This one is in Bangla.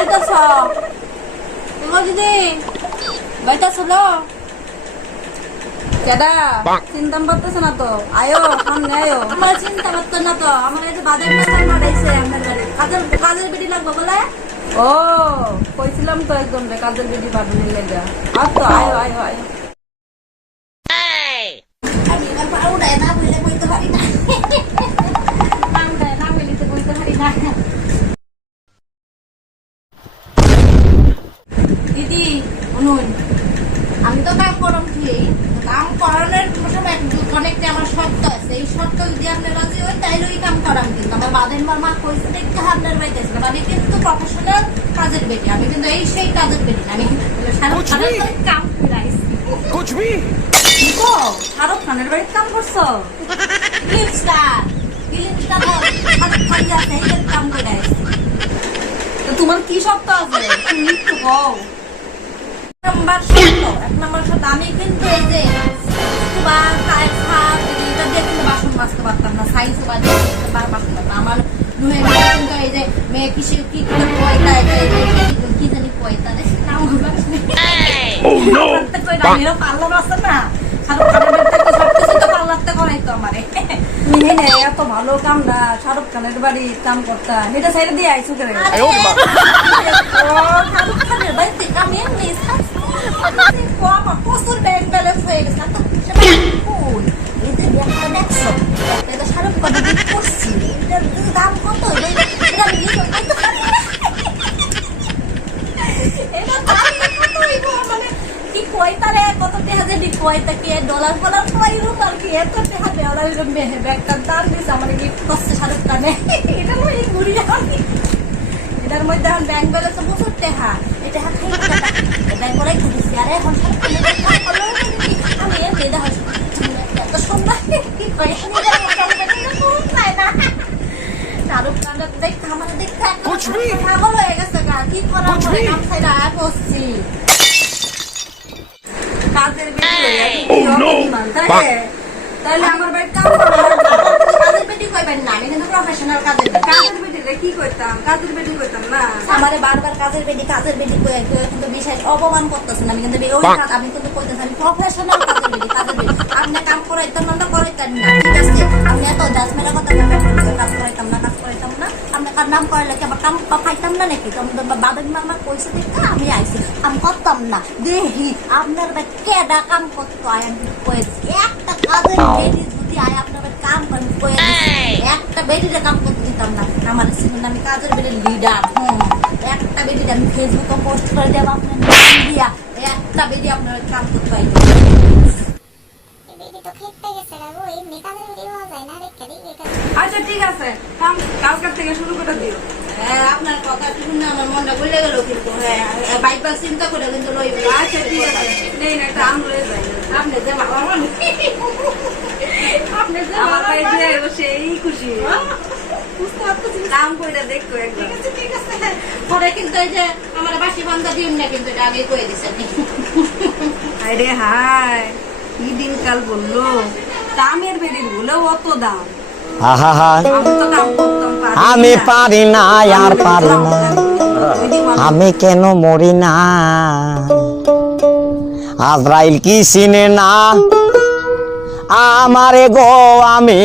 কইতাছ দিদি বাইতাছ লো কেডা চিন্তা করতেছ না তো আয়ো সামনে আয়ো আমার চিন্তা করতে না তো আমার এই যে বাজার মাথায় মারাইছে আপনার বাড়ি কাজের বেটি লাগবে বলে ও কইছিলাম তো একদম কাজের বেটি বাড়ানোর লেগে আর তো আয়ো আয়ো আয়ো আমি এবার পাউডায় না বলে কইতে পারি না পাউডায় না বলে তো কইতে পারি না দিদি শুনুন আমি তো কাম করম ঠিক কাম করানোর সময় অনেকটা আমার শর্ত আছে এই শর্ত যদি আপনি রাজি হয় তাইলে ওই কাম করাম কিন্তু আমার বাদের মামা কইছে দেখতে আপনার বাড়িতে আসলাম আমি কিন্তু প্রফেশনাল কাজের বেটি আমি কিন্তু এই সেই কাজের বেটি আমি কাম করে আইছি শাহরুখ খানের বাড়িতে কাম করছো ফিল্ম স্টার শাহরুখ খান যাচ্ছে এই কাম করে আইছি তোমার কি শর্ত আছে তুমি একটু কও নাম্বার শর্ত এক নাম্বার শর্ত আমি কিন্তু এই যে বা কাজ খাওয়া এটা দিয়ে কিন্তু বাসন মাজতে পারতাম না সাইজ বা বাসন পারতাম আমার নুয়ে কিন্তু এই যে মেয়ে কিসে কি করে পয়তা কি জানি পয়তা নাম হলো পার্লার আছে না শাহরুখ খানের বাড়িতে সবকিছু তো পার্লারতে করাইতো আমারে তুমি হেনে এত ভালো কাম না শাহরুখ খানের বাড়ি কাম করতা এটা সাইডে দিয়ে আইছো করে শাহরুখ খানের বাড়িতে কাম এমনি প্রচুর ব্যাংক ব্যালেন্স হয়ে গেছে তো এই যে ব্যাংকটা দেখছো এটা শাহরুখ খানের দিক করছি এটার দাম কত এটা মানে কি কয়তারে কত টাকা যে কয়তা কি ডলার ফলার কইরু আর কি এত টাকা দেওয়ার জন্য ব্যাগটার দাম দিছে আমার গিফট করছে শাহরুখ খানে এটা লই ঘুরি আমি এটার মধ্যে এখন ব্যাংক ব্যালেন্স প্রচুর টাকা এটা খাই এটা করে দিছি আরে এখন আমি এমনি দেখা এত সুন্দর কি কই শাহরুখ খানটা দেখতে আমার দেখতে পাগল হয়ে গেছে কি করা হবে কাম ছাইরা বসছি কাজের বেটি তাহলে আমার বাড়ি কাম করবে কাজের বেটি কইবেন না আমি কিন্তু প্রফেশনাল কাজের বেটি কি কইতাম কাজের বেটি কইতাম না আমারে বারবার কাজের বেটি কই কিন্তু বিশেষ অপমান করতেছেন আমি কিন্তু ওই কাজ আমি কিন্তু কইতেছি আমি প্রফেশনাল কাজের বেটি আপনি কাম করাইতাম না করাইতেন না ঠিক আছে আমি এত জাজমেন্টের কথা বলতে কাজ করাইতাম না আপনি কার নাম করাইলে কি আমার কাম পাইতাম না নাকি বাবার মামা কইছে দেখতে আমি আইছি আমি করতাম না দেখি আপনার কেডা কাম করতো আমি কইছি একটা কাজের বেটি যদি আয় আপনার কাম করে একটা বেটিরে কাম করতে দিতাম না আমার ছিলেন আমি কাজের বেটির লিডার একটা বেটি আমি ফেসবুকে পোস্ট করে দেব আপনার দিয়া একটা বেটি আপনার কাম করতে পাইবে আচ্ছা ঠিক আছে কালকার থেকে শুরু করে দিও হ্যাঁ আপনার কথা শুনে আমার মনটা গলে গেল কিন্তু হ্যাঁ বাইপাস চিন্তা করে কিন্তু লইব আচ্ছা ঠিক আছে নেই না একটা আম লয়ে যাই আপনি যে বাবা আপনি যে আমার ভাই যে সেই খুশি দাম কইরা দেখো একদম ঠিক আছে পরে কিন্তু এই যে আমার বাসি বান্দা দিন না কিন্তু এটা আগে কই দিছেন আরে হাই কি দিনকাল বললো দামের বেরির বলে অত দাম আমি পারি না আর পারি না আমি কেন মরি না আজরাইল কি চিনে না আমারে গো আমি